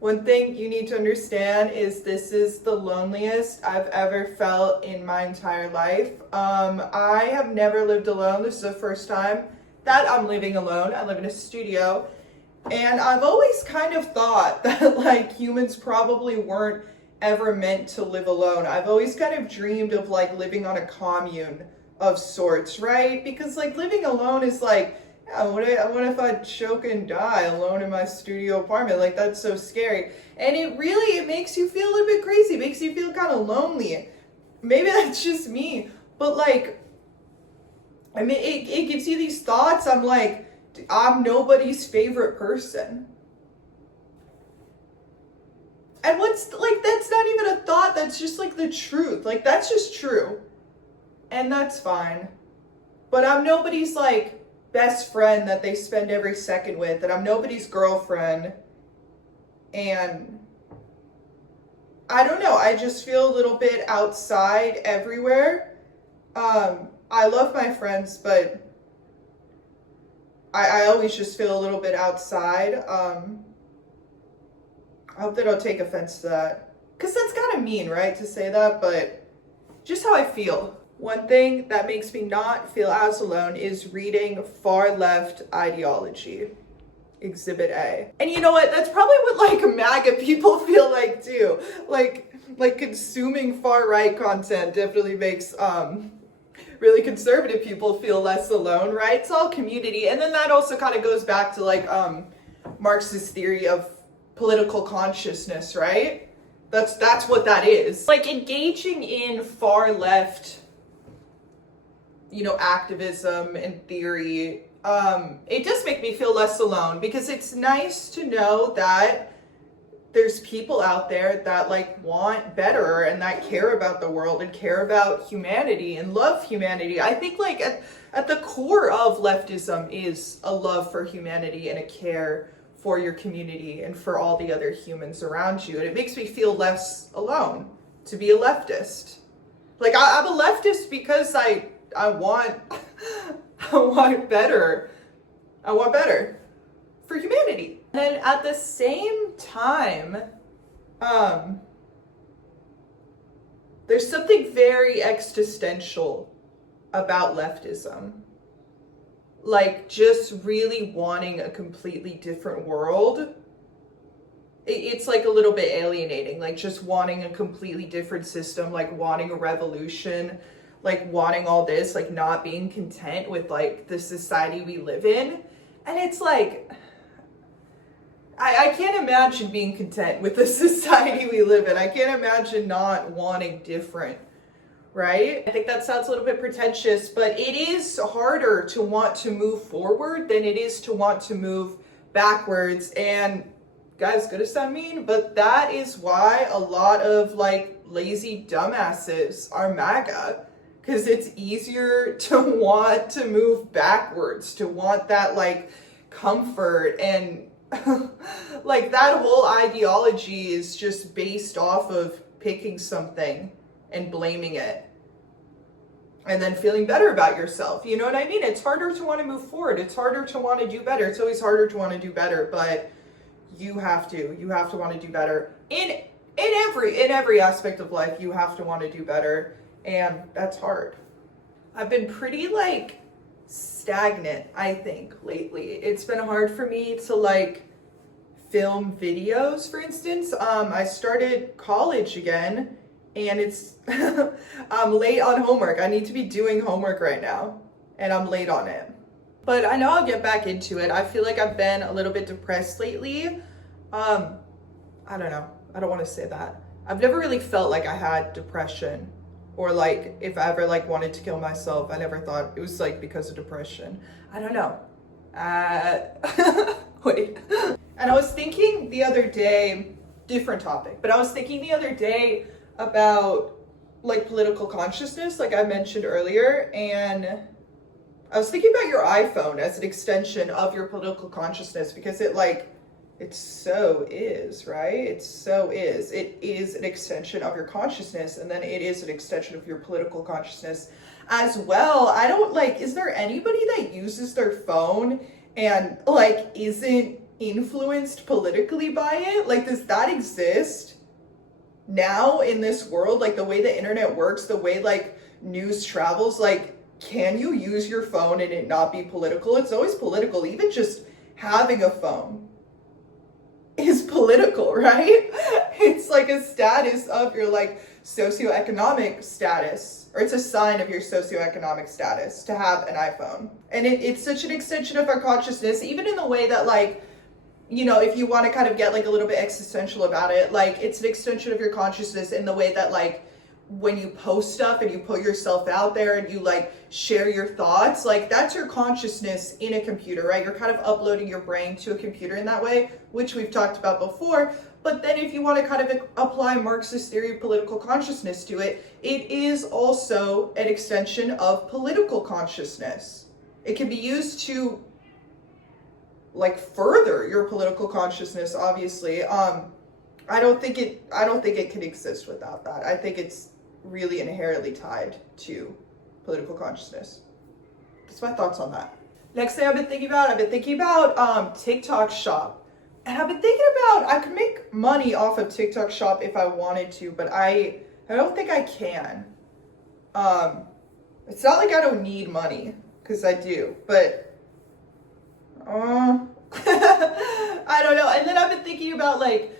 One thing you need to understand is this is the loneliest I've ever felt in my entire life. I have never lived alone. This is the first time that I'm living alone. I live in a studio. And I've always kind of thought that like humans probably weren't ever meant to live alone. I've always kind of dreamed of like living on a commune of sorts, right? Because like living alone is like, yeah, what if I choke and die alone in my studio apartment? Like, that's so scary. And it makes you feel a little bit crazy. It makes you feel kind of lonely. Maybe that's just me. But like, I mean, it gives you these thoughts. I'm like, I'm nobody's favorite person. And what's like, that's not even a thought. That's just like the truth. Like, that's just true. And that's fine. But I'm nobody's like best friend that they spend every second with, and I'm nobody's girlfriend, and I don't know, I just feel a little bit outside everywhere. I love my friends, but I always just feel a little bit outside. I hope they don't take offense to that, because that's kind of mean, right, to say that, but just how I feel. One thing that makes me not feel as alone is reading far left ideology, Exhibit A. And you know what? That's probably what like MAGA people feel like too. Like consuming far right content definitely makes really conservative people feel less alone, right? It's all community. And then that also kind of goes back to like Marxist theory of political consciousness, right? That's what that is. Like engaging in far left, you know, activism and theory, it does make me feel less alone, because it's nice to know that there's people out there that like want better and that care about the world and care about humanity and love humanity. I think like at the core of leftism is a love for humanity and a care for your community and for all the other humans around you. And it makes me feel less alone to be a leftist. Like I'm a leftist because I want better. I want better for humanity. And then at the same time, there's something very existential about leftism. Like just really wanting a completely different world. It's like a little bit alienating, like just wanting a completely different system, like wanting a revolution, like wanting all this, like not being content with like the society we live in. And it's like, I can't imagine being content with the society we live in. I can't imagine not wanting different, right? I think that sounds a little bit pretentious, but it is harder to want to move forward than it is to want to move backwards. And guys, gonna sound mean, but that is why a lot of like lazy dumbasses are MAGA. Because it's easier to want to move backwards, to want that like comfort, and like that whole ideology is just based off of picking something and blaming it and then feeling better about yourself. You know what I mean? It's harder to want to move forward. It's harder to want to do better. It's always harder to want to do better, but you have to want to do better in every aspect of life. You have to want to do better. And that's hard. I've been pretty like stagnant, I think, lately. It's been hard for me to like film videos, for instance. I started college again, and it's I'm late on homework. I need to be doing homework right now, and I'm late on it. But I know I'll get back into it. I feel like I've been a little bit depressed lately. I don't know. I don't want to say that. I've never really felt like I had depression. Or like, if I ever like wanted to kill myself, I never thought it was like because of depression. I don't know. Wait. And I was thinking the other day, different topic, but I was thinking the other day about like political consciousness, like I mentioned earlier. And I was thinking about your iPhone as an extension of your political consciousness, because it so is, right? It so is. It is an extension of your consciousness, and then it is an extension of your political consciousness as well. Is there anybody that uses their phone and like isn't influenced politically by it? Like, does that exist now in this world? Like, the way the internet works, the way like news travels, like, can you use your phone and it not be political? It's always political. Even just having a phone is political, right? It's like a status of your like socioeconomic status, or it's a sign of your socioeconomic status to have an iPhone. And it's such an extension of our consciousness, even in the way that like, you know, if you want to kind of get like a little bit existential about it, like it's an extension of your consciousness in the way that like when you post stuff and you put yourself out there and you like share your thoughts, like that's your consciousness in a computer, right? You're kind of uploading your brain to a computer in that way, which we've talked about before. But then if you want to kind of apply Marxist theory of political consciousness to it, it is also an extension of political consciousness. It can be used to like further your political consciousness, obviously. I don't think it can exist without that. I think it's really inherently tied to political consciousness. That's my thoughts on that. Next thing I've been thinking about TikTok Shop. And I've been thinking about, I could make money off of TikTok Shop if I wanted to, but I don't think I can. It's not like I don't need money, because I do, but I don't know. And then I've been thinking about like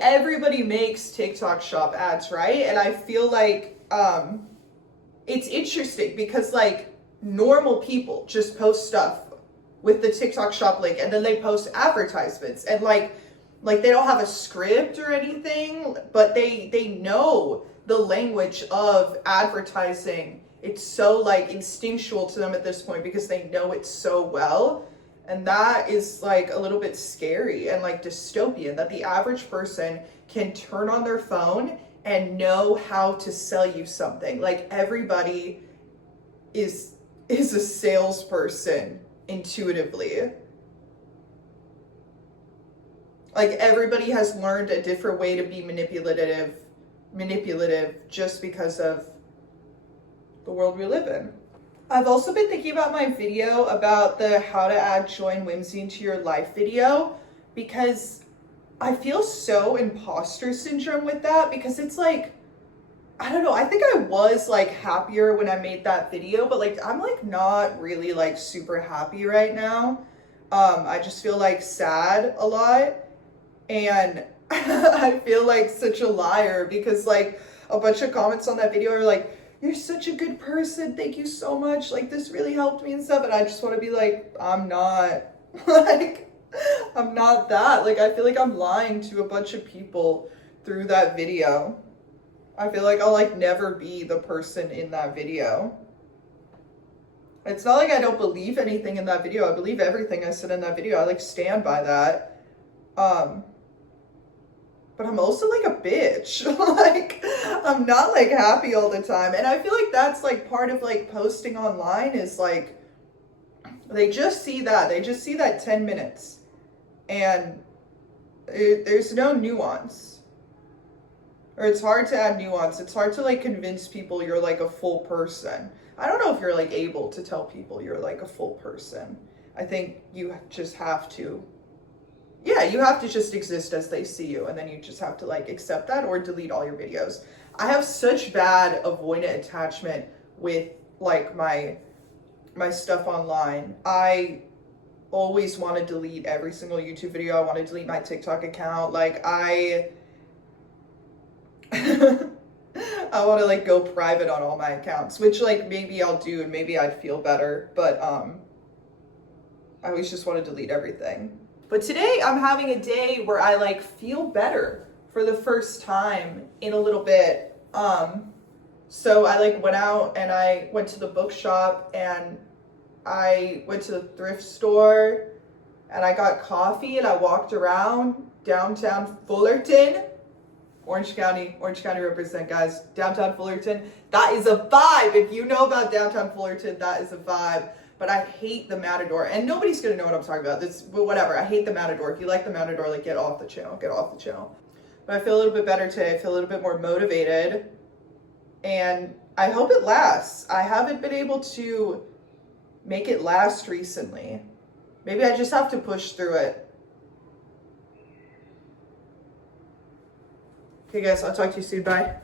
everybody makes TikTok Shop ads, right? And I feel like it's interesting because like normal people just post stuff with the TikTok Shop link, and then they post advertisements, and like they don't have a script or anything, but they know the language of advertising. It's so like instinctual to them at this point because they know it so well. And that is like a little bit scary and like dystopian, that the average person can turn on their phone and know how to sell you something. Like everybody is a salesperson intuitively. Like everybody has learned a different way to be manipulative just because of the world we live in. I've also been thinking about my video about the how to add join whimsy into your life video, because I feel so imposter syndrome with that, because it's like, I don't know, I think I was like happier when I made that video, but like I'm like not really like super happy right now. I just feel like sad a lot, and I feel like such a liar because like a bunch of comments on that video are like, you're such a good person, thank you so much, like this really helped me and stuff, and I just want to be like, I'm not like, I'm not that. Like I feel like I'm lying to a bunch of people through that video. I feel like I'll like never be the person in that video. It's not like I don't believe anything in that video. I believe everything I said in that video. I like stand by that. But I'm also like a bitch. Like I'm not like happy all the time. And I feel like that's like part of like posting online is like, they just see that. They just see that 10 minutes. And there's no nuance. Or it's hard to add nuance. It's hard to like convince people you're like a full person. I don't know if you're like able to tell people you're like a full person. I think you just have to. Yeah, you have to just exist as they see you, and then you just have to like accept that or delete all your videos. I have such bad avoidant attachment with like my stuff online. I always want to delete every single YouTube video. I want to delete my TikTok account. Like I want to like go private on all my accounts, which like maybe I'll do and maybe I'd feel better, but I always just want to delete everything. But today I'm having a day where I like feel better for the first time in a little bit. So I like went out and I went to the bookshop and I went to the thrift store and I got coffee and I walked around downtown Fullerton. Orange County represent, guys. Downtown Fullerton, that is a vibe. If you know about downtown Fullerton, that is a vibe. But I hate the Matador, and nobody's gonna know what I'm talking about. But whatever. I hate the Matador. If you like the Matador, like get off the channel. Get off the channel. But I feel a little bit better today. I feel a little bit more motivated, and I hope it lasts. I haven't been able to make it last recently. Maybe I just have to push through it. Okay, guys, I'll talk to you soon. Bye.